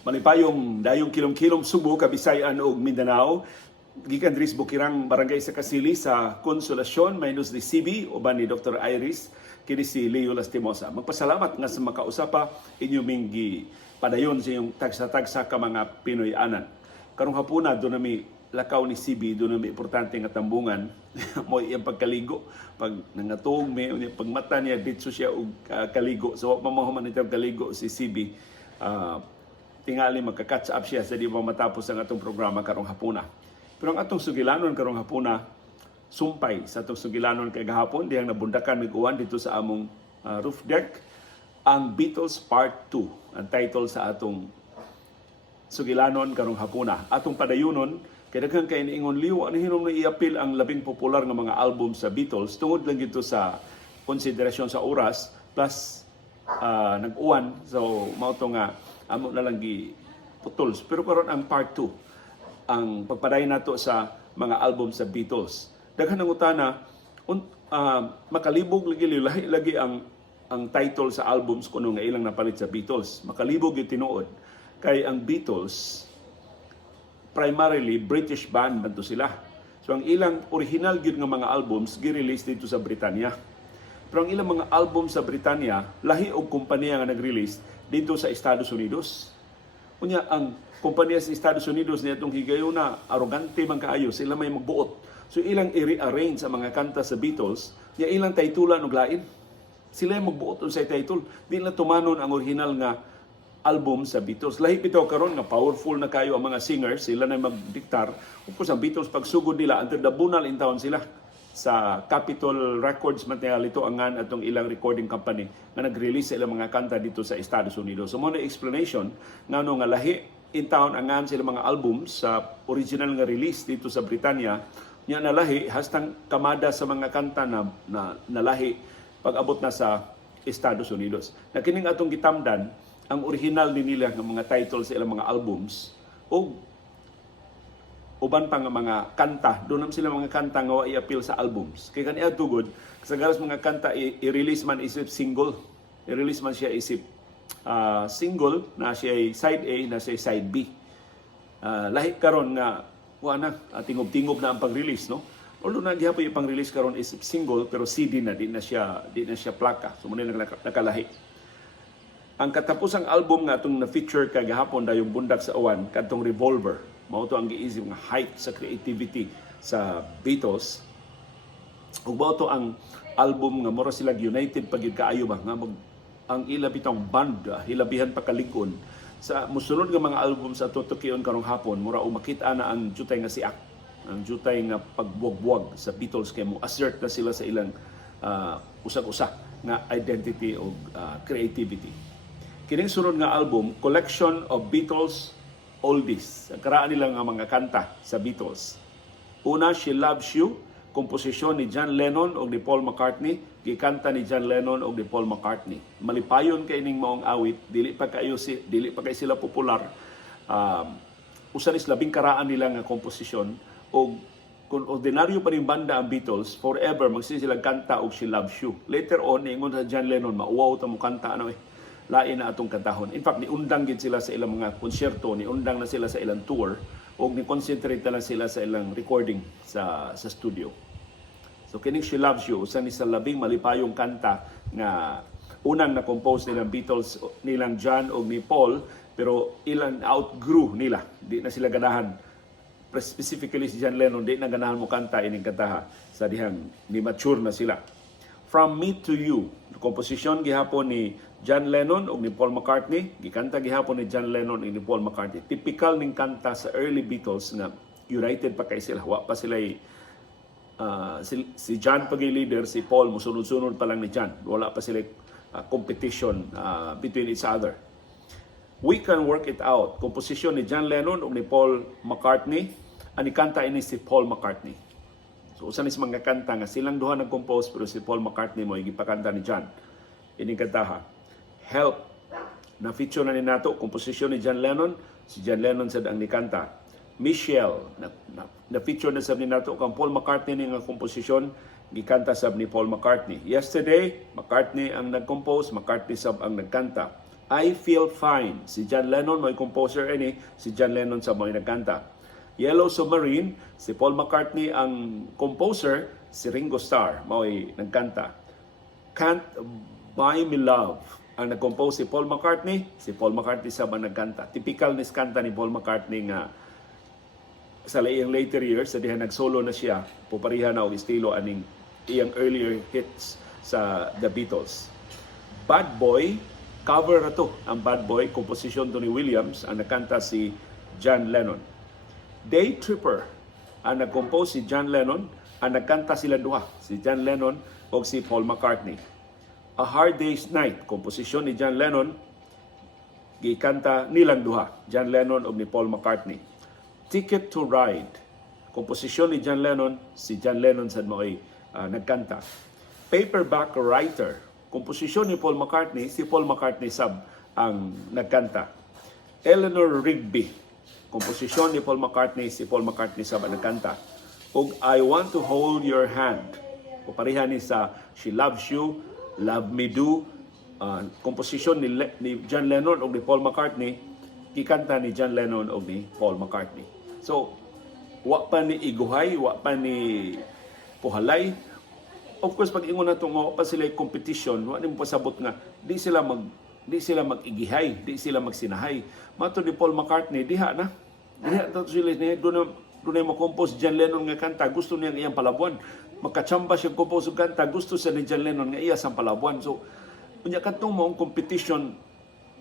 Malipayong dayong kilom-kilom Subo, Kabisayan ug Mindanao. Gikan diri sa Bukirang Barangay sa Kasili sa Konsolasyon minus ni CB uban ni Dr. Iris kini si Leo Lastimosa. Magpasalamat nga sa makausapa inyo minggi padayon sa inyong tagsa-tagsa ka mga Pinoy-anan. Karong hapuna do nami lakaw ni CB, do nami importante nga tambungan mo iyang pagkaligo. Pag nangatong may pagmata niya dito siya og kaligo. So mamahuman nito kaligo si CB. Tingali magka-catch up siya sa di ba matapos ang atong programa karong hapuna. Pero ang atong sugilanon karong hapuna, sumpay sa atong sugilanon kay gahapon diyang nabundakan mig uwan dito sa among roof deck, ang Beatles Part 2 ang title sa atong sugilanon karong hapuna. Atong padayunon kay daghan kay niingon liw ano hinom na i-appeal ang labing popular nga mga album sa Beatles tungod lang gito sa konsiderasyon sa oras plus nag-uwan, so mao to nga amo na lang gi putols. Pero karon ang part 2 ang pagpadayon nato sa mga album sa Beatles. Daghan ang utana makalibog lagi ang title sa albums kuno nga ilang napalit sa Beatles. Makalibog yung tinuod kay ang Beatles primarily British band man to sila. So ang ilang original gyud nga mga albums gi-release dito sa Britanya. Pero ang ilang mga album sa Britanya lahi og kompanya nga nag-release dito sa Estados Unidos. Unya ang kompanya sa Estados Unidos niya itong higayuna, arrogante man kaayo, sila may magbuot. So ilang i-rearrange sa mga kanta sa Beatles, niya ilang titulan og lain. Sila yung magbuot sa title. Di na tumanon ang original nga album sa Beatles. Lahi bitaw karon nga powerful na kayo ang mga singers, sila na magdiktar. Of course, ang Beatles pagsugod nila until the bunal in town sila sa Capitol Records material ito angan atong ilang recording company nga nag-release sa ilang mga kanta dito sa Estados Unidos. So mo na explanation ngano nga lahi in town angan sila mga albums sa original nga release dito sa Britanya nya nalahi hastang kamada sa mga kanta na nalahi pag-abot na sa Estados Unidos. Na kining atong gitamdan ang original ni nila nga mga titles sa ilang mga albums o uban pa nga mga kanta, doon naman sila mga kanta nga i-appeal sa albums. Kaya kaniya tugod, sa garas mga kanta i-release man isip single. I-release man siya isip single na siya side A, na siya side B. Lahi karon nga wala tingob-tingob na ang pag-release, no? Although na gihapon yung pang-release karon isip single pero CD na di na siya plaka. So muna nakalahi. Ang katapusang album nga atong na-feature kagahapon dayong bundak sa uwan kadtong Revolver. Mao to ang giisip nga height sa creativity sa Beatles. Ug mao to ang album nga mura sila united pagid kaayo ba nga ang ila bitong band hilabihan pa kalig-on sa mosunod nga mga album sa tutukion karong hapon mura og makita na ang jutay nga siak, ang jutay nga pagbuwag-buwag sa Beatles kay mo assert na sila sa ilang usag-usa nga identity o creativity. Kining sunod nga album, Collection of Beatles Oldies. Ang karaan nila nga mga kanta sa Beatles. Una, She Loves You, komposisyon ni John Lennon o ni Paul McCartney, gikanta ni John Lennon o ni Paul McCartney. Malipayon kay ning maong awit, dili pa kay sila popular. Usa ni labing karaan nila nga komposisyon o kung ordinaryo pa ning banda ang Beatles, forever magsisila kanta og She Loves You. Later on, ingon sa John Lennon, mauwaw ta mo kanta lain na atong kantahon. In fact, niundang gid sila sa ilang mga konsyerto, niundang na sila sa ilang tour, o ni-concentrate na lang sila sa ilang recording sa studio. So, kining She Loves You, usa ni sa labing malipayong kanta nga unang na-compose nilang Beatles, nilang John o ni Paul, pero ilang outgrew nila. Di na sila ganahan. Specifically si John Lennon, di na ganahan mo kanta ining kantaha sa dihang ni-mature na sila. From Me to You, komposisyon gihapon ni John Lennon o ni Paul McCartney, gikanta gihapon ni John Lennon o ni Paul McCartney. Typical ning kanta sa early Beatles nga united pa kay sila. Wa pa sila si John pag leader, si Paul musunod-sunod pa lang ni John. Wala pa sila competition between each other. We Can Work It Out, komposisyon ni John Lennon o ni Paul McCartney. Ani kanta ini si Paul McCartney. So usa ni mga kanta nga silang duha nag-compose pero si Paul McCartney mo gipakanta ni John. Ini kantaha. Help na feature na ni nato komposisyon ni John Lennon, si John Lennon sad ang nikanta. Michelle na feature na sab ni nato kang Paul McCartney ni nga komposisyon gikanta sab ni Paul McCartney. Yesterday, McCartney ang nag-compose, McCartney sab ang nagkanta. I Feel Fine. Si John Lennon may composer ini, si John Lennon sa mga nagkanta. Yellow Submarine, si Paul McCartney ang composer, si Ringo Starr may nagkanta. Can't Buy Me Love, ang nag-compose si Paul McCartney sa mga nagkanta. Typical ni kanta ni Paul McCartney nga sa iyang later years, sa diha nag-solo na siya, puparihan na og estilo aning iyang earlier hits sa The Beatles. Bad Boy, cover na to. Ang Bad Boy, komposisyon Tony Williams, ang nakanta si John Lennon. Day Tripper, ang nag-compose si John Lennon, ang nagkanta sila duha, si John Lennon o si Paul McCartney. A Hard Day's Night, komposisyon ni John Lennon, gikanta nilang duha, John Lennon o ni Paul McCartney. Ticket to Ride, komposisyon ni John Lennon, si John Lennon sa mo'y nagkanta. Paperback Writer, komposisyon ni Paul McCartney, si Paul McCartney sab ang nagkanta. Eleanor Rigby, komposisyon ni Paul McCartney, si Paul McCartney sab ang nagkanta. Ug I Want to Hold Your Hand, puparihan ni sa She Loves You, Love Me Do, komposisyon ni John Lennon o ni Paul McCartney, kikanta ni John Lennon o ni Paul McCartney. So, wa pa ni iguhay, wa pa ni puhalay. Of course, pag ingon nato nga pa sila competition, wa nimo pasabot nga di sila mag-igihay, di sila magsinahay. Mato ni Paul McCartney diha na. Diha to sila ni doon na mo-compose John Lennon nga kanta, gusto niya iyang palabuan. Makachamba siya compose og kanta, gusto sa ni John Lennon nga iya sang palabuan. So, unya kadtong mo competition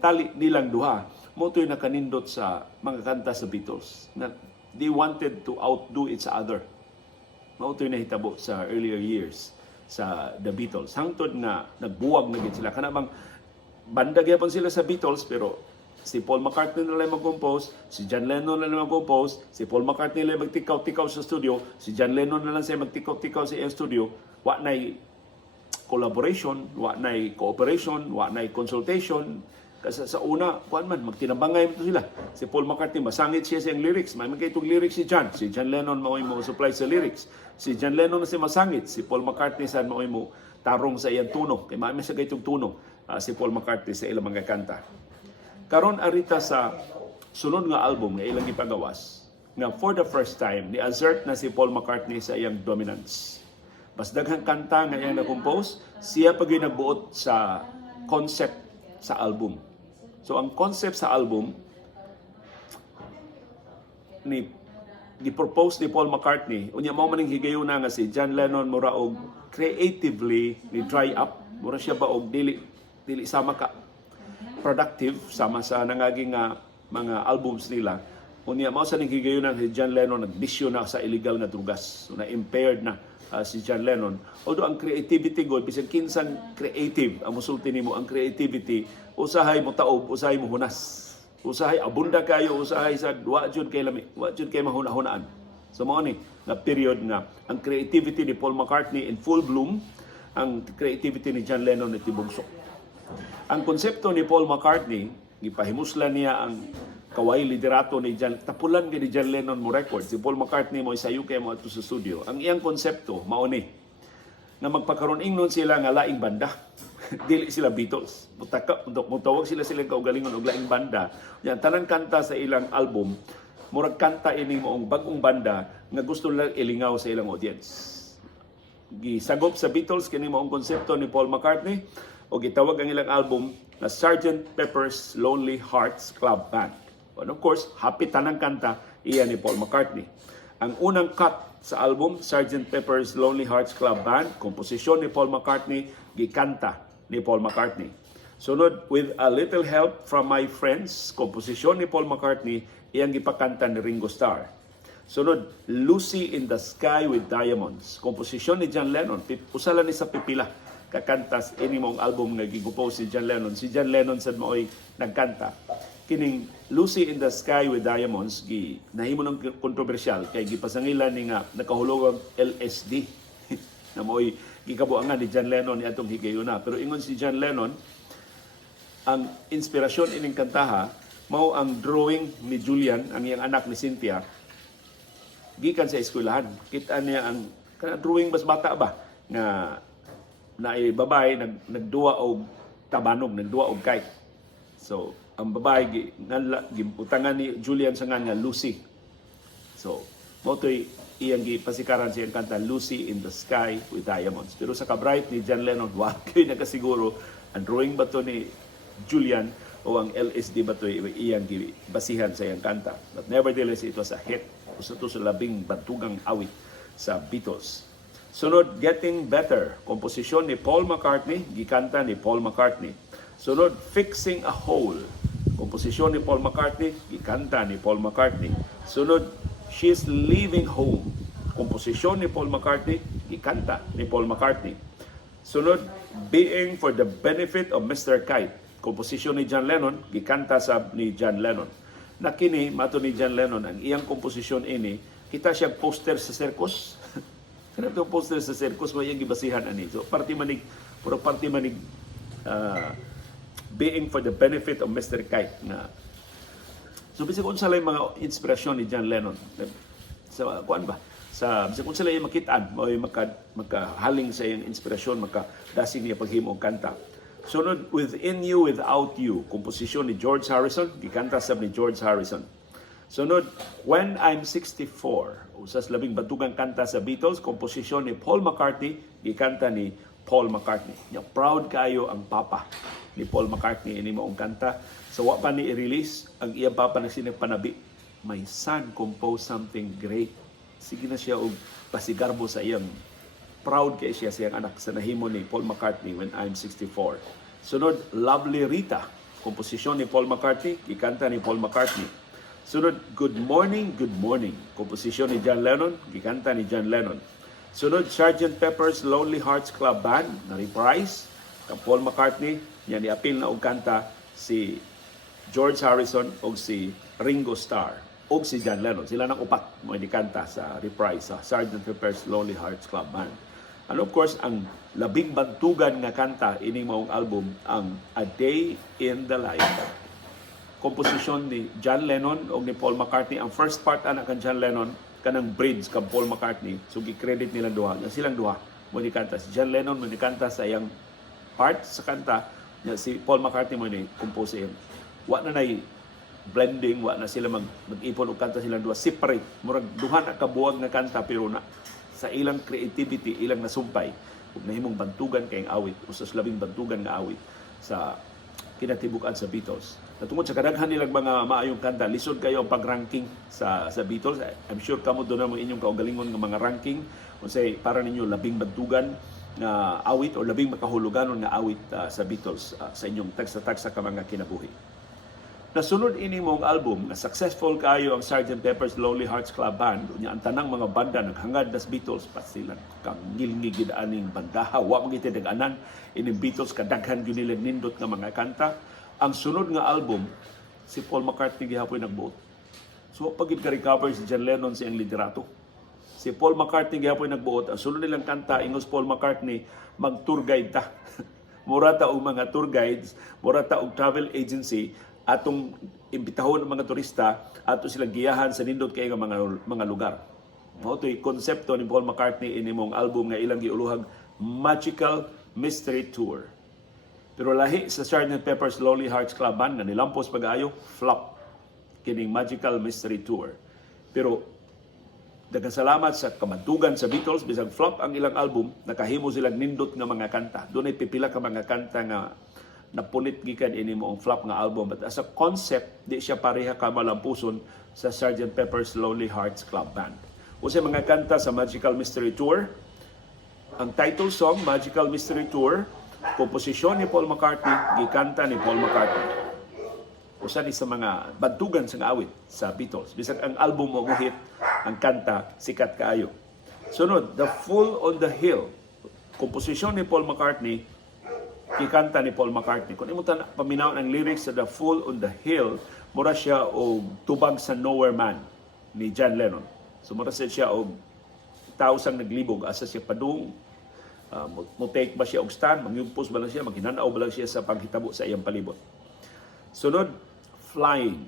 tali nilang duha. Mo to'y nakanindot sa mga kanta sa Beatles na they wanted to outdo each other. Mo to'y nahitabo sa earlier years sa The Beatles. Hangtod nga nagbuwag na gid sila. Kana bang banda gyapon sila sa Beatles pero si Paul McCartney na lang mag-compose, si John Lennon na lang mag-compose, si Paul McCartney na lang magtikaw-tikaw sa studio, si John Lennon na lang siya magtikaw-tikaw sa iyang studio. Wa na'y collaboration, wa na'y cooperation, wa na'y consultation. Kasi sa una, kuan man, magtinabangay mo sila. Si Paul McCartney, masangit siya sa iyang lyrics. May magkaitong lyrics si John. Si John Lennon mao'y mo supply sa lyrics. Si John Lennon na si masangit. Si Paul McCartney saan mao'y mo tarong sa iyang tuno. Kaya may sa kaitong tuno si Paul McCartney sa ilang mga kanta. Karon arita sa sunod nga album nga ilang ipagawas, nga for the first time, ni-assert na si Paul McCartney sa iyang dominance. Mas daghang kanta nga iyang na-compose, siya pag nagbuot sa concept sa album. So ang concept sa album gi-propose ni Paul McCartney, unya mao man ning higayon na nga si John Lennon mura og creatively ni dry up, mura siya ba og dili sama ka productive sama sa nangaging mga albums nila. Unya mao sa ning higayon na si John Lennon nagbisyo na sa illegal nga drugas. So na impaired na si John Lennon. Although ang creativity god, bisan kinsang creative, ang musulti nimo ang creativity, usahay mo taob, usahay mo hunas. Usahay abunda kayo, usahay sa wa jud kay lami, wa jud kay mahuna-hunaan. So mao ni na period nga ang creativity ni Paul McCartney in full bloom, ang creativity ni John Lennon at tibugsok. Ang konsepto ni Paul McCartney, gipahimuslan niya ang kaway liderato ni John, tapulan ni John Lennon mo record. Si Paul McCartney mo isayo kay mo ato sa studio. Ang iyang konsepto mao ni na magpakaron ingnon sila nga laing banda. Dili sila Beatles. Mutawag sila kaugalingon og laing banda. Yan tanang kanta sa ilang album, murag kanta ini moong bagong banda nga gusto lang ilingaw sa ilang audience. Gisagop sa Beatles kini moong konsepto ni Paul McCartney o gitawag ang ilang album na Sgt. Pepper's Lonely Hearts Club Band. And of course, happy tanang kanta iya ni Paul McCartney. Ang unang cut sa album, Sgt. Pepper's Lonely Hearts Club Band, komposisyon ni Paul McCartney, gikanta ni Paul McCartney. Sunod, With a Little Help from My Friends, komposisyon ni Paul McCartney, iyang gipakanta ni Ringo Starr. Sunod, Lucy in the Sky with Diamonds, komposisyon ni John Lennon, usala ni sa pipila kakantas ini mong album nga gigupose si John Lennon. Si John Lennon sad mao'y nagkanta. Kining Lucy in the Sky with Diamonds nahimo ng kontrobersyal kay gipasangilan ni nga nakahulog ang LSD na mao'y gikabuangan ni John Lennon ni atong higayuna. Pero ingon si John Lennon, ang inspirasyon ining kantaha mao ang drawing ni Julian, ang iyang anak ni Cynthia, gikan sa eskwelahan. Kita niya ang drawing mas bata ba nga na babae nagduwa og tabanog, nagduwa og kite. So, ang babae gibutangan ni Julian sa nga Lucy. So, motoy iyang gipasikaran siyang kanta Lucy in the Sky with Diamonds. Pero sa ka-bright ni John Lennon, wag kayo nakasiguro ang drawing ba to ni Julian o ang LSD ba to iyang basihan sa iyang kanta. But nevertheless, it was a hit. Usa to sa labing bantugang awit sa Beatles. Sunod, Getting Better, komposisyon ni Paul McCartney, gikanta ni Paul McCartney. Sunod, Fixing a Hole, komposisyon ni Paul McCartney, gikanta ni Paul McCartney. Sunod, She's Leaving Home, komposisyon ni Paul McCartney, gikanta ni Paul McCartney. Sunod, Being for the Benefit of Mr. Kite, komposisyon ni John Lennon, gikanta ni John Lennon. Nakini, mato ni John Lennon, ang iyang komposisyon ini, kita siya poster sa circus. Kanang itong poster sa circus, may iyang gibasihan ani. So, party manig Being for the Benefit of Mr. Kite. So, bisag kung sala yung mga inspirasyon ni John Lennon. Sa, kuan ba? Bisag kung sala yung makitaan, may makahaling sa iyang inspirasyon, makadasing niya paghimo og kanta. Sunod, Within You, Without You, komposisyon ni George Harrison, gikanta sab ni George Harrison. Sunod, When I'm 64, usas labing bantugang kanta sa Beatles, komposisyon ni Paul McCartney, gikanta ni Paul McCartney. Proud kayo ang papa ni Paul McCartney ini maong kanta. So wa pa ni i-release, ang iyang papa na sinagpanabi, my son composed something great. Sige na siya og pasigarbo sa iyang proud kay siya sa iyang anak sa nahimo ni Paul McCartney When I'm 64. Sunod, Lovely Rita, komposisyon ni Paul McCartney, gikanta ni Paul McCartney. Sunod, Good Morning, komposisyon ni John Lennon, gikanta ni John Lennon. Sunod, Sgt. Pepper's Lonely Hearts Club Band, na reprise, kang Paul McCartney, niya ni-appeal na og kanta si George Harrison o si Ringo Starr o si John Lennon. Sila nang upat mo kanta sa reprise sa Sgt. Pepper's Lonely Hearts Club Band. And of course, ang labing bantugan nga kanta ining maong album, ang A Day in the Life. Komposisyon ni John Lennon o ni Paul McCartney. Ang first part anak kan John Lennon, kanang bridge kan Paul McCartney. So, gi-credit nilang duha. Silang duha mo ni kanta. Si John Lennon mo ni kanta sa iyang part sa kanta. Si Paul McCartney mo ni compose iyang. Wa na blending, wa na sila mag-ipon o kanta silang duha. Separate. Murag duha na kabuwag na kanta pero na sa ilang creativity, ilang nasumpay. Kung nahimong bantugan kayong awit, usas labing bantugan nga awit sa kinatibukan sa Beatles. Natungod sa kadaghan nilang mga maayong kanta, lisod kayo ang pag-ranking sa Beatles. I'm sure kamo doon na inyong kaugalingon ng mga ranking. Kung say, para ninyo labing bantugan nga awit o labing makahuluganon nga awit sa Beatles sa inyong tagsa-tagsa ka mga kinabuhi. Nasunod ini mong album na successful kayo ang Sgt. Pepper's Lonely Hearts Club Band. Unya ang tanang mga banda naghangad das Beatles pa sila kang ngilngig aning bandaha wa magiti dag-anan ini Beatles kadaghan gyud nila nindot nga mga kanta. Ang sunod nga album si Paul McCartney gihapoy nagbuot. So pagid ka recover si John Lennon sa iyang liderato. Si Paul McCartney gihapoy nagbuot. Ang sunod nilang kanta ingos Paul McCartney mag-tour guide ta. Mura ta og mga tour guides, mura ta og travel agency atong imbitahon ng mga turista ato silang giyahan sa nindot kay mga lugar. Mao toy konsepto ni Paul McCartney ini mong album nga ilang giuluhag Magical Mystery Tour. Pero lahi sa Sgt. Pepper's Lonely Hearts Club Band na nilampos pag-ayo, flop kining Magical Mystery Tour. Pero daghang salamat sa kamantugan sa Beatles, bisag flop ang ilang album, nakahimo silang nindot nga mga kanta. Doon ay pipila ka mga kanta nga napunit gikan ini mo ang flop nga album, but as a concept di siya pareha ka malampuson sa Sgt. Pepper's Lonely Hearts Club Band. Usa mga kanta sa Magical Mystery Tour, ang title song Magical Mystery Tour, komposisyon ni Paul McCartney, gikanta ni Paul McCartney. Usa ni sa mga bantugan sa awit sa Beatles. Bisag ang album mo hit, ang kanta sikat kaayo. Sunod, The Fool on the Hill, komposisyon ni Paul McCartney, kikanta ni Paul McCartney. Kung imo paminaw ang lyrics sa The Fool on the Hill, mura siya og tubag sa Nowhere Man ni John Lennon. So mura siya og tao sang naglibog asa siya padung, mo take ba siya og stand, mangyugpos ba lang siya, maghinanaw ba lang siya sa paghitabo sa iyang palibot. Sunod, Flying.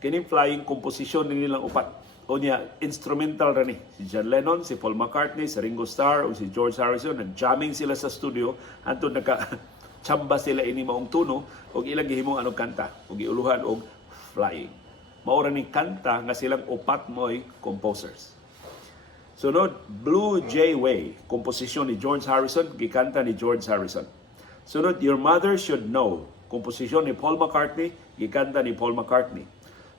Kining Flying komposisyon ni nilang upat. O niya, instrumental rin si John Lennon, si Paul McCartney, si Ringo Starr, o si George Harrison, nag-jamming sila sa studio, antong Chamba sila ini maong tuno og ilang gihimong anong kanta og giuluhan og Flying. Mao ra ni kanta nga silang upat mo'y composers. Sunod, Blue Jay Way, komposisyon ni George Harrison, gikanta ni George Harrison. Sunod, Your Mother Should Know, komposisyon ni Paul McCartney, gikanta ni Paul McCartney.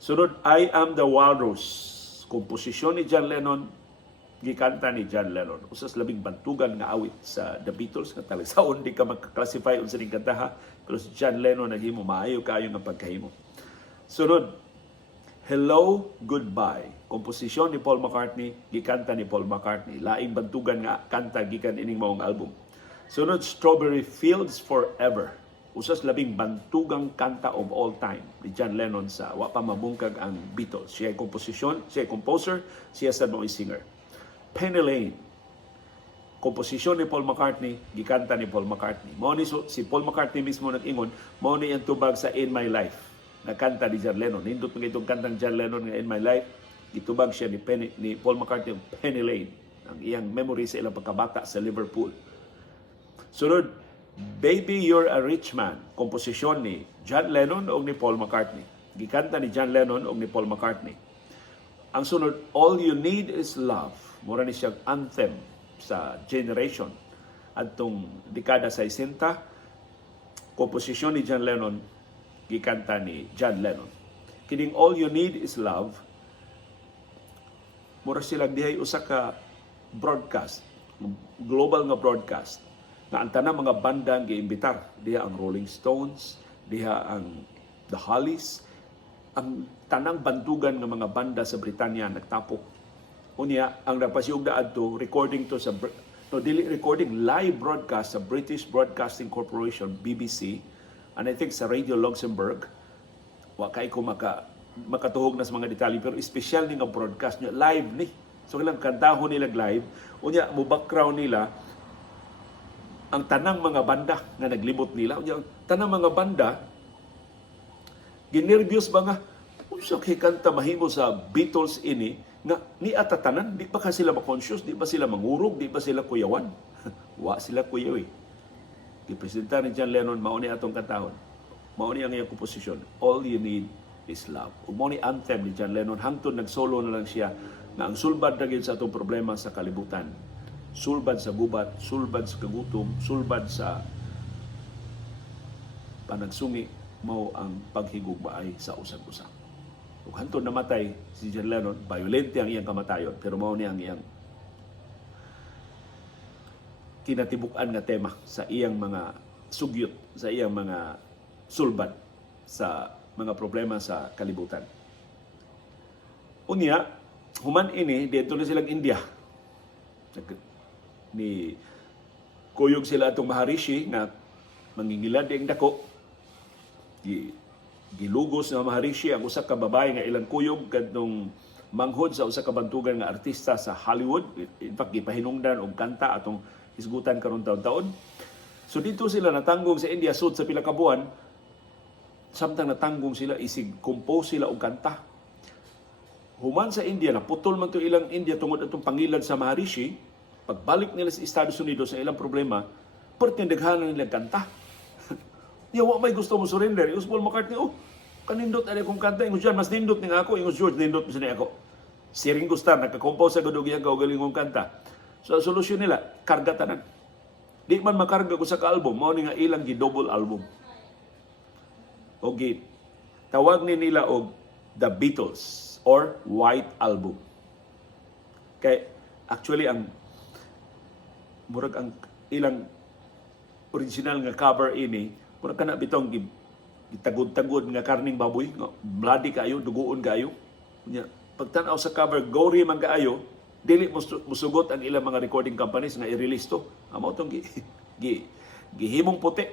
Sunod, I Am the Walrus, komposisyon ni John Lennon, gikanta ni John Lennon. Usas labing bantugan nga awit sa The Beatles, nga talagsaon di ka mag-classify unsa ning kanta ha, pero si John Lennon naghimo maayo kaayo nga pagkahimo. Sunod, Hello, Goodbye. Komposisyon ni Paul McCartney, gikanta ni Paul McCartney. Laing bantugan nga kanta gikan ining maong album. Sunod, Strawberry Fields Forever. Usas labing bantugang kanta of all time ni John Lennon sa wa pa mabungkag ang Beatles. Siya ay komposisyon, siya ay composer, siya sa noise singer. Penny Lane. Komposisyon ni Paul McCartney, gikanta ni Paul McCartney. Mao ni si Paul McCartney mismo nag-ingon, mao ni ang tubag sa In My Life na kanta ni John Lennon. Nindot mga itong kantang John Lennon nga In My Life, gitubag siya ni Paul McCartney ang Penny Lane, ang iyang memory sa ilang pagkabata sa Liverpool. Sunod, Baby You're a Rich Man, komposisyon ni John Lennon o ni Paul McCartney. Gikanta ni John Lennon o ni Paul McCartney. Ang sunod, All You Need Is Love, mura ni siyang anthem sa generation adtong dekada 60, komposisyon ni John Lennon, gikanta ni John Lennon. Kining All You Need Is Love, mura silang dihay usa ka broadcast, global nga broadcast, nga ang tanang mga banda ang giimbitar. Diha ang Rolling Stones, diha ang The Hollies, ang tanang bantugan nga mga banda sa Britanya nagtapok. Unya, ang napasiug na adto, recording to sa, dili recording, live broadcast sa British Broadcasting Corporation, BBC, and I think sa Radio Luxembourg, wa kay ko makatuhog na sa mga detalye, pero espesyal ni nga broadcast niya, live ni. So kailang kantahon nila live, unya mo background nila ang tanang mga banda nga naglibot nila. Unya tanang mga banda ginervyos ba nga unsa kay kanta mahimo sa Beatles ini nga ni atatanan, di pa ka sila ma-conscious, di ba sila mangurog, di ba sila kuyawan? Wa sila kuyaw eh. Gipresenta ni John Lennon, mao ni atong katahon. Mao ni ang iyang komposisyon, All You Need Is Love. Ug mao ni anthem ni John Lennon, hangtod nagsolo na lang siya na ang sulbad na gyud sa atong problema sa kalibutan. Sulbad sa gubat, sulbad sa kagutom, sulbad sa panagsungi, mao ang paghigugmaay sa usag-usa. Ug hangtod namatay si John Lennon, violente ang iyang kamatayon, pero mao ni ang iyang kinatibuk-an nga tema sa iyang mga sugyot, sa iyang mga sulbad sa mga problema sa kalibutan. Unya, human ini, dito na silang India. Ni kuyog sila atong Maharishi nga mangingilad ang dako. Gilugos na Maharishi ang usa ka babae nga ilang kuyog kadtong manghod sa usa ka bantugan nga artista sa Hollywood. In fact, gipahinungdan og kanta atong isgutan karon taon-taon. So dito sila natanggong sa India sud sa pila ka buwan. Samtang natanggong sila isig compose sila og kanta. Human sa India na putol man to ilang India tungod atong pangilad sa Maharishi, pagbalik nila sa Estados Unidos sa ilang problema, pertindaghanan nila kanta. Niya wa may gusto mo surrender. Ingos Paul McCartney, kanindot ani kong kanta, ingos John mas nindot ning ako, ingos George nindot mo sa ako. Si Ringo Starr nagka-compose sa gudog iyang galing kanta. So ang solusyon nila, karga tanan. Di man makarga ko sa ka-album, mao ni nga ilang gi-double album. Okay. Tawag ni nila og The Beatles or White Album. Kay actually ang murag ang ilang original nga cover ini, murag kana bitong gitagod-tagod nga karning baboy, nga bloody kayo, duguon kayo. Pagtanaw sa cover, gory man kaayo, dili musugot ang ilang mga recording companies nga i-release to. Amo tong gihimong puti.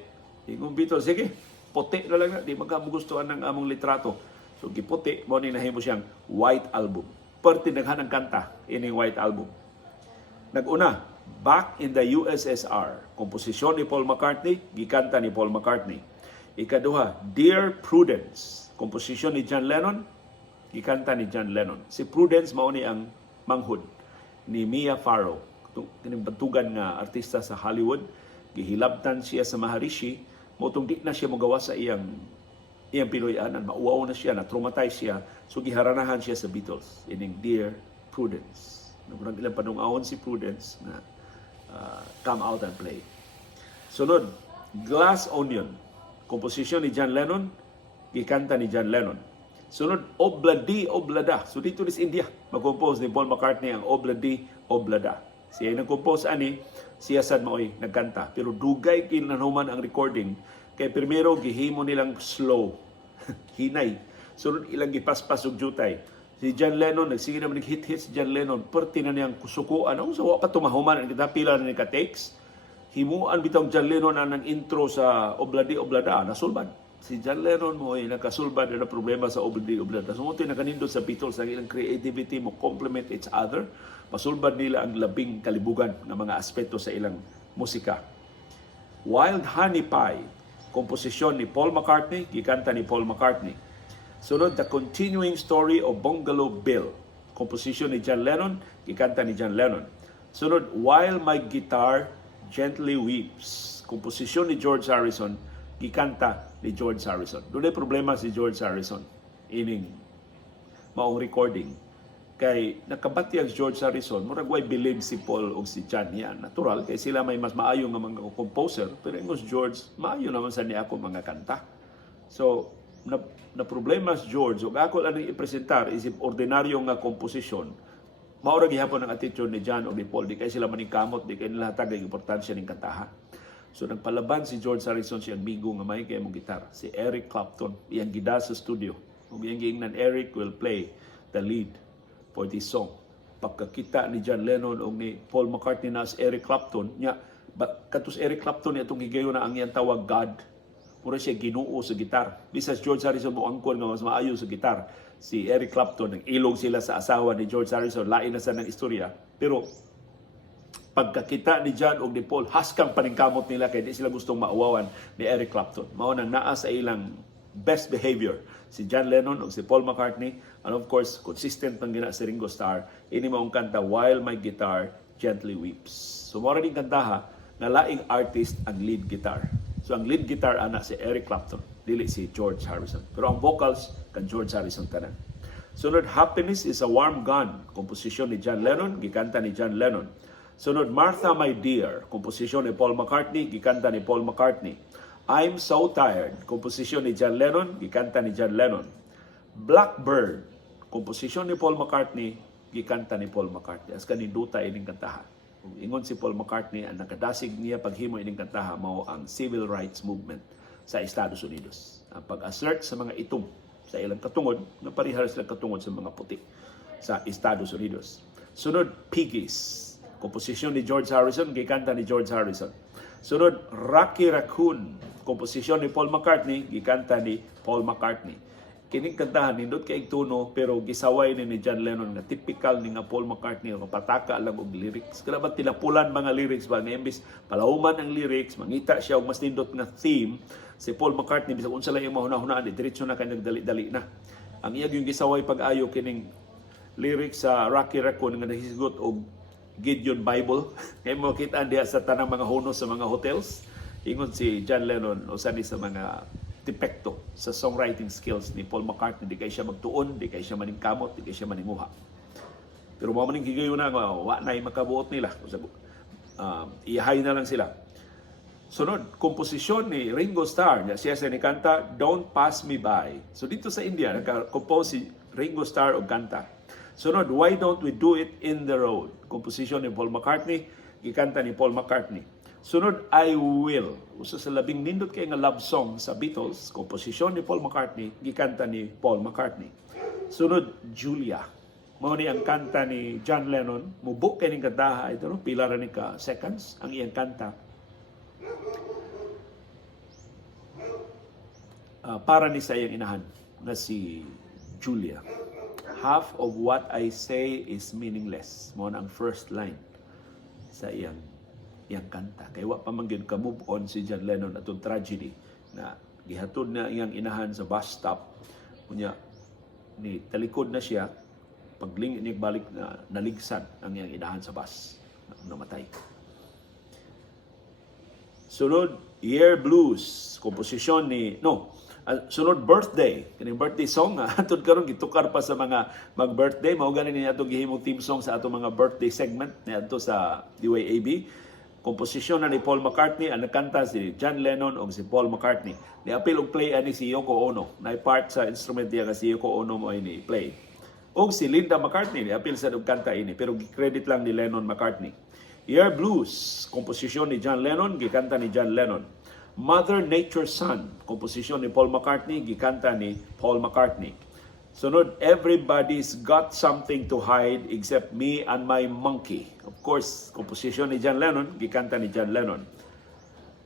Ingong Beatles, sige, puti na lang na, di magkamugustuhan ng among litrato. So giputi, mo ni nahimo siyang White Album. Perti naghanang kanta ining White Album. Nag-una, Back in the USSR, komposisyon ni Paul McCartney, gikanta ni Paul McCartney. Ikaduha, Dear Prudence, komposisyon ni John Lennon, gikanta ni John Lennon. Si Prudence mao ni ang manghod ni Mia Farrow, kining bantugan nga artista sa Hollywood. Gihilabtan siya sa Maharishi Motong di na siya magawa sa iyang Pinoyanan, mauwaw na siya, na-traumatize siya, so giharanahan siya sa Beatles, ining Dear Prudence. Nagurang ilang panungawon si Prudence na come out and play. Sunod, Glass Onion, komposisyon ni John Lennon, gikanta ni John Lennon. Sunod, Obladi Oblada. So dito is India, mag-compose ni Paul McCartney ang Obladi Oblada. Siya ay nag-compose ani, siya sad maoy nagkanta. Pero dugay kinahuman ang recording, kay primero gihimo nilang slow, hinay. Sunod ilang gipaspas og jutay. Si John Lennon, nagsige naman nag-hit-hit si John Lennon, perti na niyang kusukuan. Ang sawa pa tumahuman, ang kita pila na ni ka-takes. Himuan bitang John Lennon ang intro sa Obladi Oblada, nasulbad. Si John Lennon mo ay nakasulbad na problema sa Obladi Oblada. So mo nakanindot sa Beatles, ang ilang creativity mo complement each other. Masulbad nila ang labing kalibugan ng mga aspeto sa ilang musika. Wild Honey Pie, komposisyon ni Paul McCartney, gikanta ni Paul McCartney. Sunod, The Continuing Story of Bungalow Bill, komposisyon ni John Lennon, gikanta ni John Lennon. Sunod, While My Guitar Gently Weeps, komposisyon ni George Harrison, gikanta ni George Harrison. Doon ay problema si George Harrison ining maong recording. Kay nakabatyag George Harrison, murag way believe si Paul o si John yan. Natural, kay sila may mas maayo nga mga composer, pero ingos George, maayo naman sa niya ako mga kanta. So, na problema si George, o ako lang i-presentar, isip ordinaryo nga komposisyon, maurag ihapon ang attitude ni John o ni Paul, di kay sila maningkamot, di kay nila hatag ang importansya ng kantahan. So nagpalaban si George Harrison siyang bigo nga may kay mong gitar. Si Eric Clapton, iyang gida sa studio. Kung iyang giingnan, Eric will play the lead for this song. Pagkakita ni John Lennon o ni Paul McCartney na si Eric Clapton, niya, katus Eric Clapton niya itong higayon na ang iyang tawag God. Mura siya Ginoo sa gitar. Bisas George Harrison mo angkon nga mas maayo sa gitar. Si Eric Clapton, nag-ilog sila sa asawa ni George Harrison, lain na sa ng istorya. Pero pagkakita ni John o ni Paul, haskang paningkamot nila kaya di sila gustong mauwawan ni Eric Clapton. Mao nang naa sa ilang best behavior si John Lennon o si Paul McCartney, and of course consistent pang gina si Ringo Starr ini maong kanta While My Guitar Gently Weeps. So mao ring kantaha na laing artist ang lead guitar. So ang lead guitar ana si Eric Clapton, dili si George Harrison. Pero ang vocals kan George Harrison tanan. Sunod, Happiness is a Warm Gun, komposisyon ni John Lennon, gikanta ni John Lennon. Sunod, Martha My Dear, komposisyon ni Paul McCartney, gikanta ni Paul McCartney. I'm So Tired, komposisyon ni John Lennon, gikanta ni John Lennon. Blackbird, komposisyon ni Paul McCartney, gikanta ni Paul McCartney. As kaninduta ining kantaha. Kung ingon si Paul McCartney, ang nakadasig niya paghimo ining kantaha mao ang civil rights movement sa Estados Unidos. Ang pag-assert sa mga itom sa ilang katungod, na parihar silang katungod sa mga puti sa Estados Unidos. Sunod, Piggies, komposisyon ni George Harrison, gikanta ni George Harrison. Sunod, Rocky Raccoon, komposisyon ni Paul McCartney, gikanta ni Paul McCartney. Kining kantahan nindot kay tuno pero gisaway ni John Lennon nga typical ni nga Paul McCartney nga pataka lang og lyrics. Kaya ba tilapulan mga lyrics ba nga imbis palahuman ang lyrics, mangita siya og mas nindot nga theme. Si Paul McCartney bisag unsa lang yung mahuna-hunaan, diretso na kay nagdali-dali na. Ang iyang yung gisaway pag-ayo kining lyrics sa Rocky Raccoon nga nahisgot og Gideon Bible. Kaya mo kita diya sa tanang mga hunos sa mga hotels. Ingon si John Lennon o sani sa mga depekto sa songwriting skills ni Paul McCartney. Di kay siya magtuon, di kay siya maningkamot, di kay siya maninguha. Pero mga maning higayon na, wa na'y makabuot nila. Iyahay na lang sila. Sunod, komposisyon ni Ringo Starr. Siya ni kanta, Don't Pass Me By. So dito sa India, nagka-compose si Ringo Starr og kanta. Sunod, Why Don't We Do It in the Road? Komposisyon ni Paul McCartney, gikanta ni Paul McCartney. Sunod, I Will. Usa sa labing nindot kay nga love song sa Beatles, komposisyon ni Paul McCartney, gikanta ni Paul McCartney. Sunod, Julia. Mao ni ang kanta ni John Lennon. Mubuk kay ning kantaha ito, no? Pila ra ni ka seconds ang iyang kanta. Para ni sa iyang inahan na si Julia. Half of what I say is meaningless. Mao ang first line sa iyang kanta. Kaya wa pa man gyud ka move on si John Lennon atong tragedy na gihatod na iyang inahan sa bus stop. Unya ni talikod na siya, pagling ni balik na naligsan ang iyang inahan sa bus, namatay. Sunod, Year Blues, komposisyon ni sunod birthday, kining birthday song atod karon gitukar pa sa mga mag-birthday, mao gani ni atong gihimong theme song sa atong mga birthday segment ni adto sa DYAB. Komposisyon na ni Paul McCartney, ang nakanta si John Lennon o si Paul McCartney. Ni-apil og play ani si Yoko Ono. Na-part sa instrument niya si Yoko Ono mo ini play. O si Linda McCartney, ni-apil sa og kanta ini, pero credit lang ni Lennon McCartney. Year Blues, komposisyon ni John Lennon, gikanta ni John Lennon. Mother Nature's Son, komposisyon ni Paul McCartney, gikanta ni Paul McCartney. Sunod, Everybody's Got Something to Hide Except Me and My Monkey. Of course, komposisyon ni John Lennon, gikanta ni John Lennon.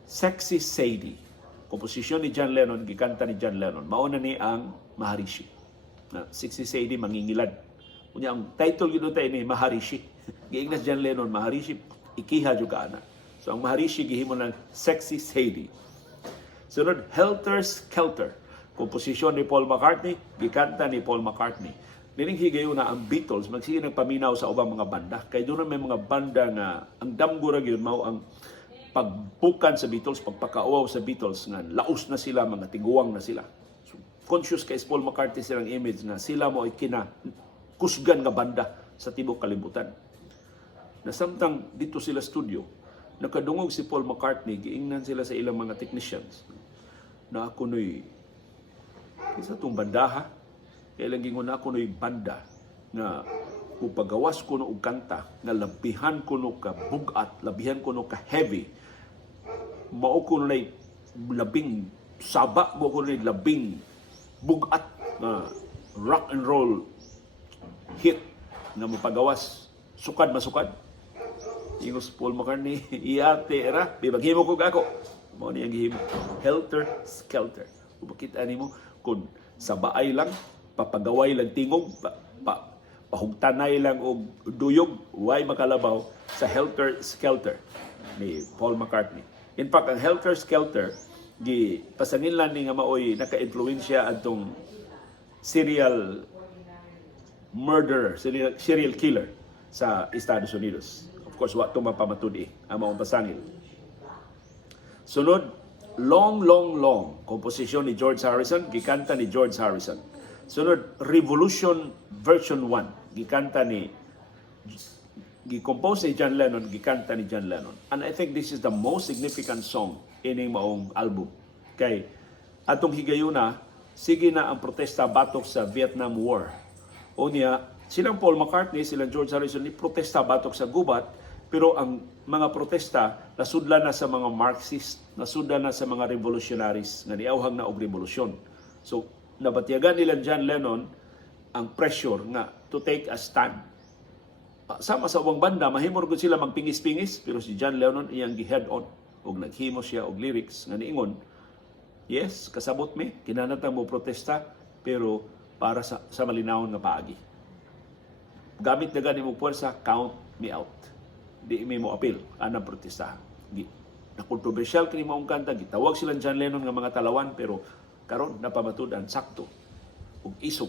Sexy Sadie, komposisyon ni John Lennon, gikanta ni John Lennon. Mauna ni ang Maharishi. Sexy Sadie, mangingilad. Kunya ang title gito tayo ni Maharishi. Giingnas John Lennon, Maharishi, ikiha juga ana. So ang Maharishi gihimo ng Sexy Sadie. Sunod, Helter Skelter, komposisyon ni Paul McCartney, gikanta ni Paul McCartney. Nining higayon na ang Beatles magsige nagpaminaw sa ubang mga banda. Kay doon may mga banda nga ang damgura gyud mao ang pagbukan sa Beatles, pagpakauaw sa Beatles nga laos na sila, mga tiguwang na sila. So, conscious kay Paul McCartney silang image na sila mo ay kusgan nga banda sa tibok kalibutan. Nasamtang dito sila studio, nakadungog si Paul McCartney, giingnan sila sa ilang mga technicians na ako no'y isa itong bandaha, kailang gingon na ako no'y banda na upagawas ko no og kanta nga labihan ko no ka bugat, labihan ko no ka heavy, mao ko no labing saba, mo ko no labing bugat na rock and roll hit nga mapagawas sukad masukad. Ingos Paul McCartney, iyate era, bibaghimo ko ako. Mao niyang gihimo, Helter Skelter. Upakita nimo kung sa baay lang, papagaway lang tingog, pahugtanay lang og duyog, way makalabaw sa Helter Skelter ni Paul McCartney. In fact, ang Helter Skelter, pasangin lang ni nga maoy naka-influensya adtong serial murderer, serial killer sa Estados Unidos. Of course, wa ito mapamatudi ang maong pasangil. Sunod, Long, Long, Long, komposisyon ni George Harrison, gikanta ni George Harrison. Sunod, Revolution version 1, gikompose ni John Lennon, gikanta ni John Lennon. And I think this is the most significant song ining maong album. Kay atong higayuna, sige na ang protesta batok sa Vietnam War. O niya, silang Paul McCartney, silang George Harrison, ni protesta batok sa gubat, pero ang mga protesta nasudlan na sa mga Marxist, nasudlan na sa mga revolutionaries nga niauhang na og revolusyon. So nabatyagan nila John Lennon ang pressure nga to take a stand. Sama sa ubang banda mahimor gud sila magpingis-pingis, pero si John Lennon iyang gi-head on og naghimo siya og lyrics nga niingon, yes, kasabot mi, kinahanglan mo protesta, pero para sa malinawon nga paagi. Gamit na gani mo puwersa, count me out. Di mi mo apil anang protesta. Na kontrobersyal kini maong kanta, gitawag sila John Lennon nga mga talawan, pero karon napamatud-an sakto ug isog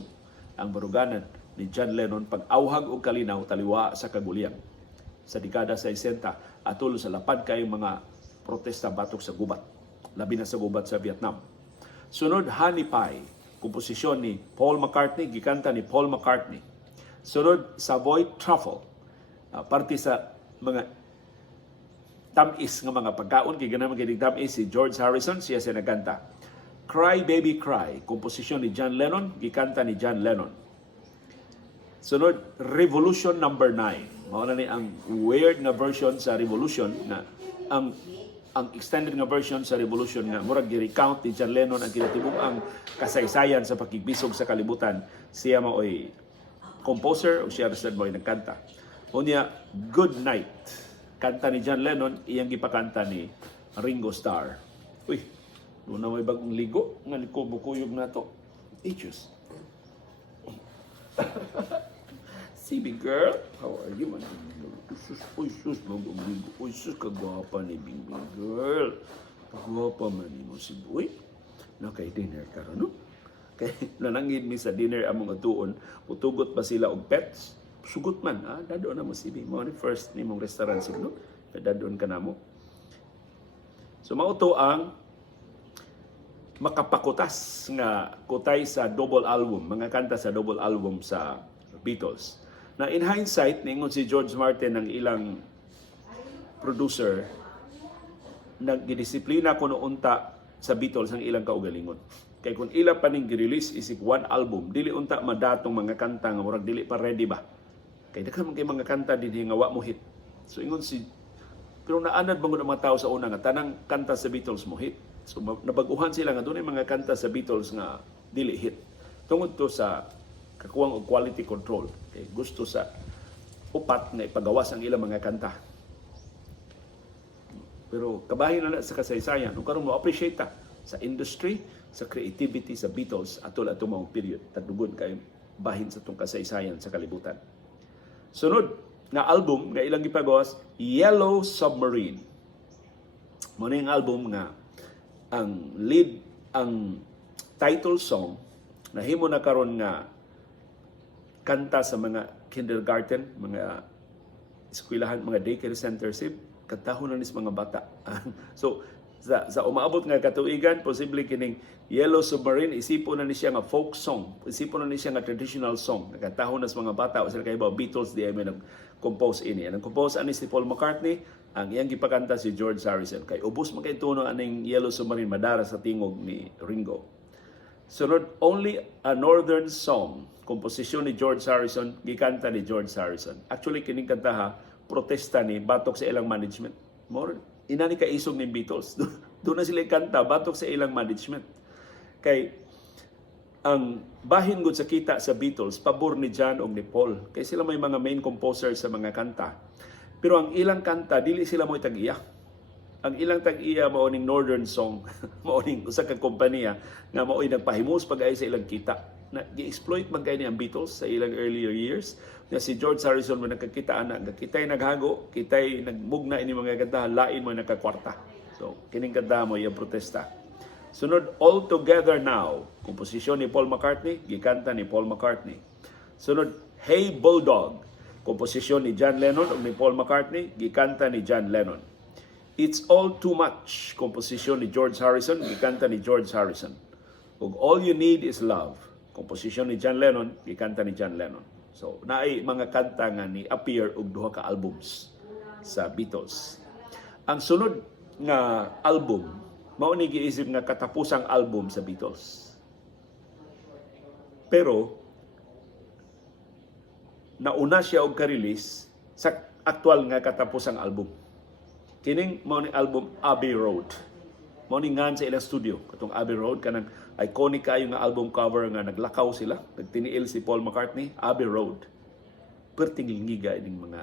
ang baruganan ni John Lennon pag-awhag og kalinaw taliwa sa kaguliyang sa dekada 60 atol sa lapad kay mga protesta batok sa gubat, labi na sa gubat sa Vietnam. Sunod, Honey Pie, komposisyon ni Paul McCartney, gikanta ni Paul McCartney. Sunod, Savoy Truffle, parte sa mga tamis nga mga pagkaon, kay ganang maginig tamis si George Harrison, siya sa nagkanta. Cry Baby Cry, komposisyon ni John Lennon, gikanta ni John Lennon. Sunod, Revolution number 9. Mao na ni ang weird na version sa Revolution na ang extended nga version sa Revolution nga murag gi-recount ni John Lennon ang kinatibuk-ang kasaysayan sa pakigbisog sa kalibutan. Siya maoy composer o siya sad mo'y nagkanta. Unya, Good Night, kanta ni John Lennon, iyang gipakanta ni Ringo Starr. Uy, doon na may bagong ligo, nga bukuyog na to. Ichus. CB girl, how are you, man? Sus, bagong ligo. Uy, sus, kagwapa ni Bingbing girl. Kagwapa man ni mo si Boy. Nakay-dinner ka rin, no? Kaya nanangid mi sa dinner among atuon, utugot pa sila og pets. Sugot man, dadon na mo si Bing. Mo ni first ni mong restaurant signo, dadon ka na mo. So mao to ang makapakutas nga kutay sa double album, mga kanta sa double album sa Beatles. Na in hindsight, ningon si George Martin ang ilang producer, nagdisiplina kuno unta sa Beatles ang ilang kaugalingon. Kay kung ila pa ning gi-release isip one album, dili unta madatong mga kanta nga murag dili pa ready ba. Kay daghan man kay mga kanta dinhi nga wa mo hit. So ingon si pero naanad bangod ang mga tao sa una nga tanang kanta sa Beatles mo hit. So nabaguhan sila nga dunay mga kanta sa Beatles nga dili hit. Tungod to sa kakuwang og quality control. Kay gusto sa upat nga ipagawas ang ilang mga kanta. Pero kabahin na sa kasaysayan, kung karon mo appreciate ta sa industry, sa creativity sa Beatles atol atong mga period. Tagdugod kay bahin sa tong kasaysayan sa kalibutan. Sunod nga album nga ilang gipagawas, Yellow Submarine. Mo ning album nga ang title song nahimo na karon nga kanta sa mga kindergarten, mga eskwelahan, mga daycare centers, katahon na nis mga bata. So sa umaabot nga katuigan, posible kining Yellow Submarine isipon na ni siya nga folk song, isipon na ni siya nga traditional song. Katahon na sa mga bata, sila kay Beatles di ay may nag-compose ini. Ang compose ani si Paul McCartney, ang iyang gipakanta si George Harrison. Kay ubos man kay tuno aning Yellow Submarine madara sa tingog ni Ringo. Sunod, Only a Northern Song, komposisyon ni George Harrison, gikanta ni George Harrison. Actually kining kanta ha, protesta ni batok sa ilang management. More inani ka isog ni Beatles. Doon na sila kanta batok sa ilang management. Kay ang bahin gud sa kita sa Beatles pabor ni John o ni Paul. Kay sila may mga main composer sa mga kanta. Pero ang ilang kanta dili sila mo tag-iya. Ang ilang tag-iya mao ning Northern Song, mao ning usa ka kompanya nga mao'y nagpahimus pag-ay sa ilang kita. Na gi-exploit man kay ni ang Beatles sa ilang earlier years. Na si George Harrison mo nakakita ana, kitay naghago, kitay nagmugna ini mga kanta, lain mo nakakwarta. So kining kanta mo yung protesta. Sunod, All Together Now, komposisyon ni Paul McCartney, gikanta ni Paul McCartney. Sunod, Hey Bulldog, komposisyon ni John Lennon o ni Paul McCartney, gikanta ni John Lennon. It's All Too Much, komposisyon ni George Harrison, gikanta ni George Harrison. Ug All You Need Is Love, komposisyon ni John Lennon, gikanta ni John Lennon. So, naay mga kanta nga ni appear og duha ka albums sa Beatles. Ang sunod nga album, mao ni giisip nga katapusang album sa Beatles. Pero nauna siya og ka-release sa aktual nga katapusang album. Kining mao ni album Abbey Road. Mao ni ngan sa ilang studio katong Abbey Road kanang iconic kayo nga album cover nga naglakaw sila, nagtiniil si Paul McCartney, Abbey Road. Perting lingiga ining mga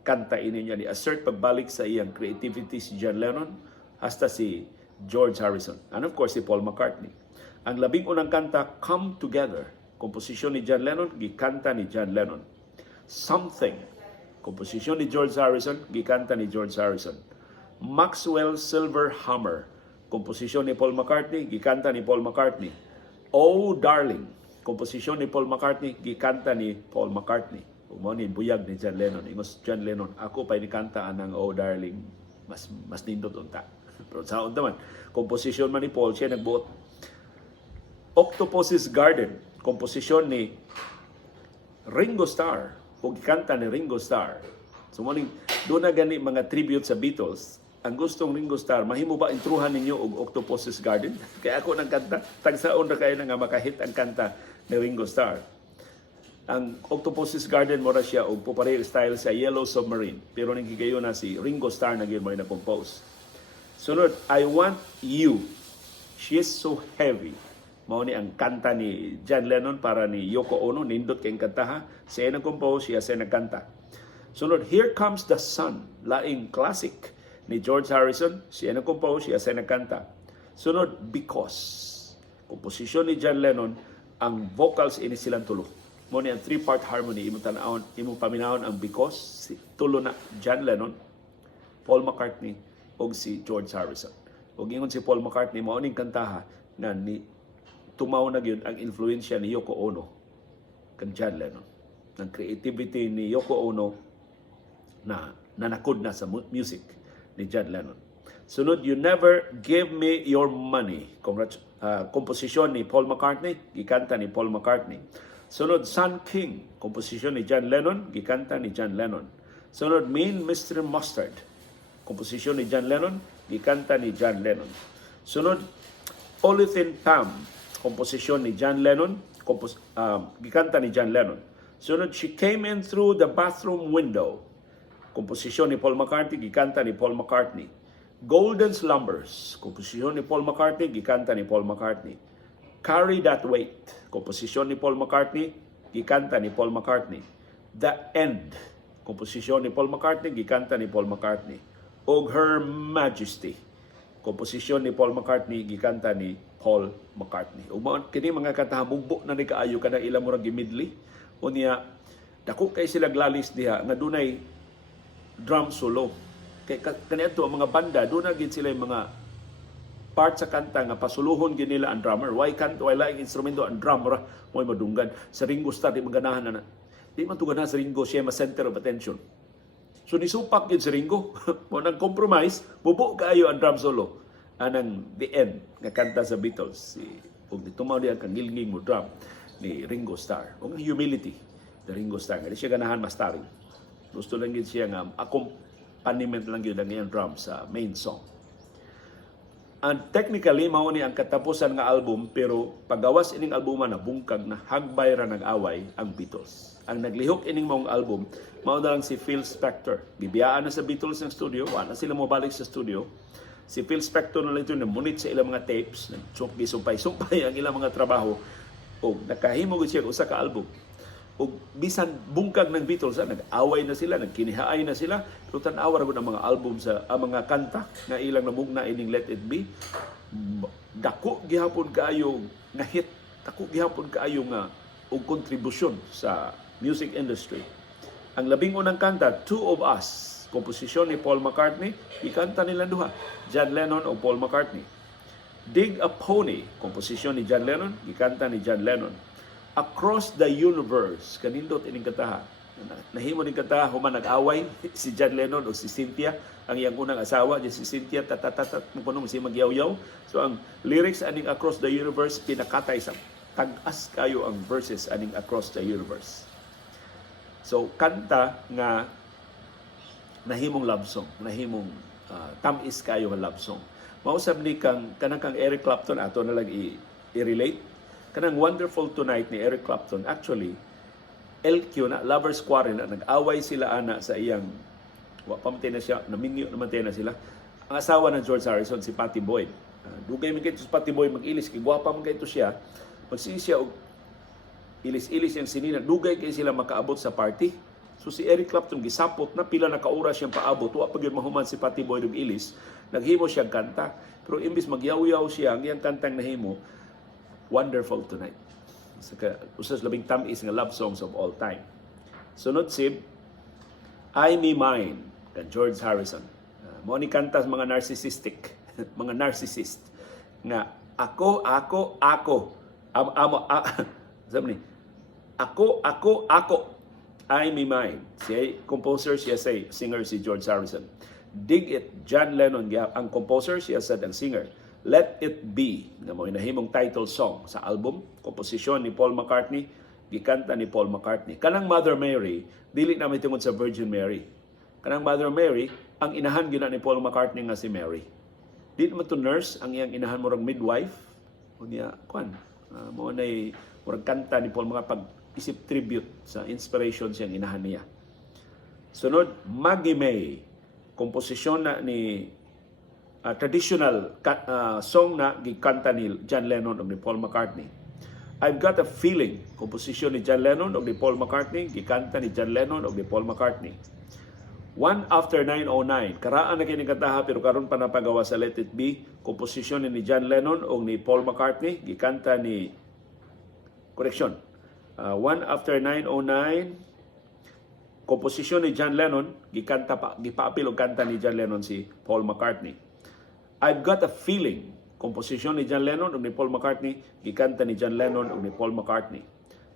kanta ini niya ni assert pagbalik sa iyang creativity si John Lennon hasta si George Harrison. And of course, si Paul McCartney. Ang labing unang kanta, Come Together, komposisyon ni John Lennon, gikanta ni John Lennon. Something, komposisyon ni George Harrison, gikanta ni George Harrison. Maxwell Silver Hammer, komposisyon ni Paul McCartney, gikanta ni Paul McCartney. Oh Darling, komposisyon ni Paul McCartney, gikanta ni Paul McCartney. Umo ni buyag ni John Lennon. Ingos John Lennon, ako pa inikanta anang Oh Darling, mas nindot unta. Pero sa naman, komposisyon man ni Paul, siya nagbuot. Octopus's Garden, komposisyon ni Ringo Starr, o gikanta ni Ringo Starr. So doon na gani mga tribute sa Beatles. Ang gustong Ringo Starr, mahimo ba intruhan ninyo og Octopus's Garden? Kaya ako nagkanta, tagsaon na kayo na nga makahit ang kanta ni Ringo Starr. Ang Octopus's Garden mora siya og popular style sa Yellow Submarine. Pero nang higayon na si Ringo Starr na gyud mo na-compose. Sunod, I Want You. She's So Heavy. Mao ni ang kanta ni John Lennon para ni Yoko Ono. Nindot kayong kanta ha. Siya nag-compose, siya nagkanta. Sunod, Here Comes the Sun. Laing classic ni George Harrison. Siya nag-compose, siya nagkanta. Sunod, Because. Komposisyon ni John Lennon. Ang vocals ini silang tulo. Mao ni ang three-part harmony. Imong paminahon ang Because. Tulo na John Lennon, Paul McCartney, og si George Harrison. Og ingon si Paul McCartney mao ning kantaha na ni tumaw na gyud ang influensya ni Yoko Ono kang John Lennon. Ang creativity ni Yoko Ono na nanakod na sa music ni John Lennon. Sunod, You Never Give Me Your Money. Komposisyon ni Paul McCartney, gikanta ni Paul McCartney. Sunod, Sun King, komposisyon ni John Lennon, gikanta ni John Lennon. Sunod, Mean Mr. Mustard, komposisyon ni John Lennon, gikanta ni John Lennon. Sunod, Polythene Palm, komposisyon ni John Lennon, gikanta ni John Lennon. Sunod, She Came In Through the Bathroom Window, komposisyon ni Paul McCartney, gikanta ni Paul McCartney. Golden Slumbers, komposisyon ni Paul McCartney, gikanta ni Paul McCartney. Carry That Weight, komposisyon ni Paul McCartney, gikanta ni Paul McCartney. The End, komposisyon ni Paul McCartney, gikanta ni Paul McCartney. Og Her Majesty, komposisyon ni Paul McCartney, gikanta ni Paul McCartney. Kini mga kanta mugbo na ni kaayo kada ilang murag gimidli. Unya dako kay sila glalis diha nga dunay drum solo. Kay kaniadto ang mga banda doon na gid sila yung mga part sa kanta nga pasuluhon gid nila ang drummer. Why laing instrumento ang drummer mo'y madunggan. Sa Ringo Starr di maganahan na. Di man tuganahan sa Ringo, siya ma center of attention. So nisupak gid sa Ringo. Mo nang compromise, bubo kaayo ang drum solo. Anang The End nga kanta sa Beatles. Ug tumaw diya kang ngilnging mo drum ni Ringo Starr. Ug humility the Ringo Starr. Di siya ganahan mastering. Gusto lang gid siya nga accompaniment lang yun ang iyang drum sa main song. And technically, mao ni ang katapusan nga album, pero pagawas ining albuma na bungkag na hagbay ra nag-away ang Beatles. Ang naglihok ining maong album, mao na lang si Phil Spector. Gibiyaan na sa Beatles ng studio, wala sila mobalik sa studio. Si Phil Spector na lang ito namunit sa ilang mga tapes, nagsumpay-sumpay ang ilang mga trabaho, o nakahimog siya usa ka album. O bisan bungkag ng Beatles, nag-away na sila, nagkinihaay na sila, pero tan-awar ko ng mga album sa mga kanta na ilang namugna ining Let It Be. Dako gihapon kaayo nga hit, dako gihapon kaayo nga og kontribusyon sa music industry. Ang labing unang kanta, Two of Us, komposisyon ni Paul McCartney, ikanta nila duha, John Lennon o Paul McCartney. Dig a Pony, komposisyon ni John Lennon, ikanta ni John Lennon. Across the Universe, kanindot ining kataha. Nahimo ning kataha human nag-away si John Lennon o si Cynthia, ang iyang unang asawa, si Cynthia, tatatatat mo kuno si magyaw-yaw. So ang lyrics aning Across the Universe pinakatay sa tag-as kayo ang verses aning Across the Universe. So kanta nga nahimong love song, nahimong tamis kayo nga love song. Mausab ni kanang Eric Clapton ato na lang i-relate. Kanang Wonderful Tonight ni Eric Clapton, actually, LQ na, Lovers Quarrel na, nag-away sila ana sa iyang, pamatay na siya, namingyo namatay na sila. Ang asawa ng George Harrison, si Patty Boyd. Dugay man kayo si Patty Boyd mag-ilis, kigwapa man kayo siya, magsisya og ilis-ilis yung sinina, dugay kayo sila makaabot sa party. So si Eric Clapton, gisapot na pila na kaoras siyang paabot, wa pag yun mahuman si Patty Boyd og ilis, naghimo siyang kanta. Pero imbis magyaw-yaw siya, ang iyang kantang nahimo, Wonderful Tonight. Usas labing tamis nga love songs of all time. Sunod si I Me Mine kan George Harrison. Mo ni kanta mga narcissistic, mga narcissist nga ako I Me Mine. Si composer siya say singer si George Harrison. Dig It, John Lennon ang composer, siya sad ang singer. Let It Be, na mo inahimong title song sa album, komposisyon ni Paul McCartney, gikanta ni Paul McCartney. Kanang Mother Mary, dili na may tungod sa Virgin Mary. Kanang Mother Mary, ang inahan gina ni Paul McCartney nga si Mary. Di naman to nurse, ang iyang inahan murag midwife. O niya, mo na'y murag kanta ni Paul mga pag-isip tribute sa inspiration siyang inahan niya. Sunod, Maggie May, komposisyon na ni traditional song na gikanta ni John Lennon o ni Paul McCartney. I've Got a Feeling, komposisyon ni John Lennon o ni Paul McCartney, gikanta ni John Lennon o ni Paul McCartney. One After 909, karaan na kinikataha pero karon pa napagawa sa Let It Be, komposisyon ni John Lennon o ni Paul McCartney, gikanta ni One After 909, komposisyon ni John Lennon, gipaapil og kanta ni John Lennon si Paul McCartney. I've Got a Feeling, komposisyon ni John Lennon o ni Paul McCartney, gikanta ni John Lennon o ni Paul McCartney.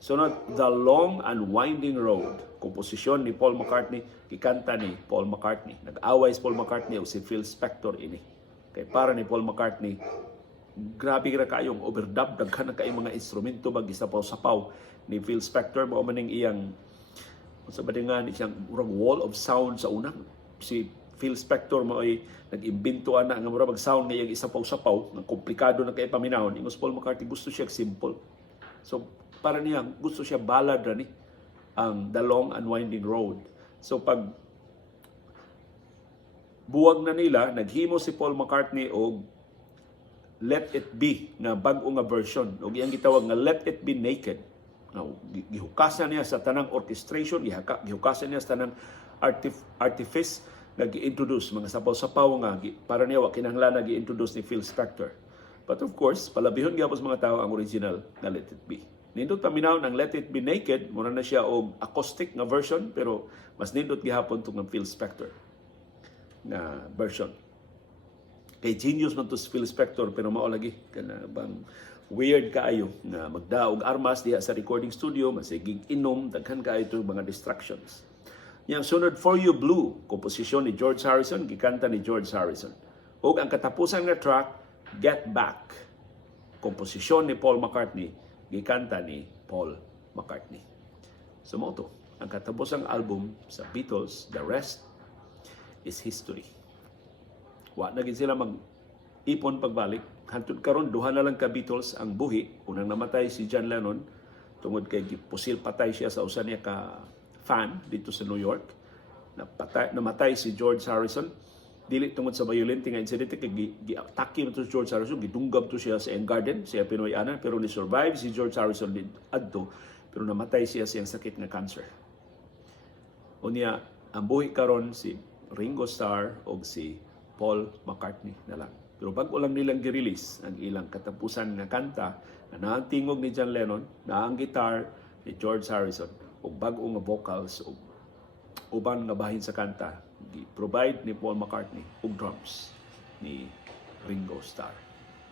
Sunod, The Long and Winding Road, komposisyon ni Paul McCartney, gikanta ni Paul McCartney. Nag-away si Paul McCartney o si Phil Spector ini. Kay para ni Paul McCartney, grabe ra kayong overdub, daghan na kayong mga instrumento mag-isapaw-sapaw ni Phil Spector. Mao maning iyang sa badingan siyang murag wall of sound sa unang. Si Phil Spector mo ay nag-imbento ana nga murag sound nga iyang isapaw-sapaw, nga komplikado na kay paminahon. Ingos Paul McCartney gusto siya simple. So para niya gusto siya ballad ra ni ang The Long and Winding Road. So pag buwag na nila, naghimo si Paul McCartney og Let It Be na bag-o nga version. O iyang gitawag nga Let It Be Naked. Now, gihukasan niya sa tanang orchestration, gihukasan niya sa tanang artifice na gi-introduce, mga sapaw-sapaw nga, para niya kinahanglan na gi-introduce ni Phil Spector. But of course, palabihon gyapon mga tao ang original na Let It Be. Nindot paminaw ng Let It Be Naked, muna na siya og acoustic nga version, pero mas nindot gihapon itong ng Phil Spector na version. Kay genius man to si Phil Spector, pero mao lagi kana bang weird kaayo na magdaog armas diha sa recording studio, masigig inom, daghan kaayo itong mga distractions. Yang sunod For You Blue, komposisyon ni George Harrison, gikanta ni George Harrison. Ug ang katapusan nga track, Get Back, komposisyon ni Paul McCartney, gikanta ni Paul McCartney. So mo to, ang katapusang album sa Beatles, the rest is history. Wa na gid sila mag-ipon pagbalik. Hantod karon duha na lang ka Beatles ang buhi. Unang namatay si John Lennon tungod kay pusil patay siya sa usa niya ka fan dito sa New York. Namatay si George Harrison dili tungod sa violent nga incident kay gi-atake to George Harrison, gidunggab to siya sa Engarden, siya Pinoy ana, pero ni survive si George Harrison adto, pero namatay siya sa sakit nga cancer. Unya ang buhi karon si Ringo Starr o si Paul McCartney na lang. Pero bago lang nilang gi-release ang ilang katapusan nga kanta na naang tingog ni John Lennon, naang guitar ni George Harrison, o bago nga vocals o uban nga bahin sa kanta, provide ni Paul McCartney og drums ni Ringo Starr.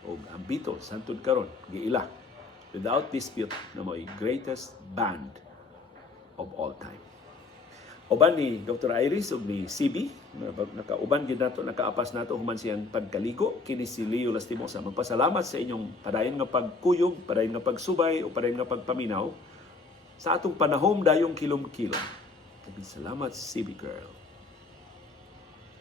O ang Beatles, hantod karon giila, without dispute, na mo'y greatest band of all time. Uban ni Dr. Iris ug ni CB, nakauban gid nato, nakaapas nato human siyang pagkaligo, kini si Leo Lastimosa. Magpasalamat sa inyong padayon nga pagkuyog, padayon nga pagsubay o padayon nga pagpaminaw sa atong panahom dayong kilom-kilom. Salamat CB Girl.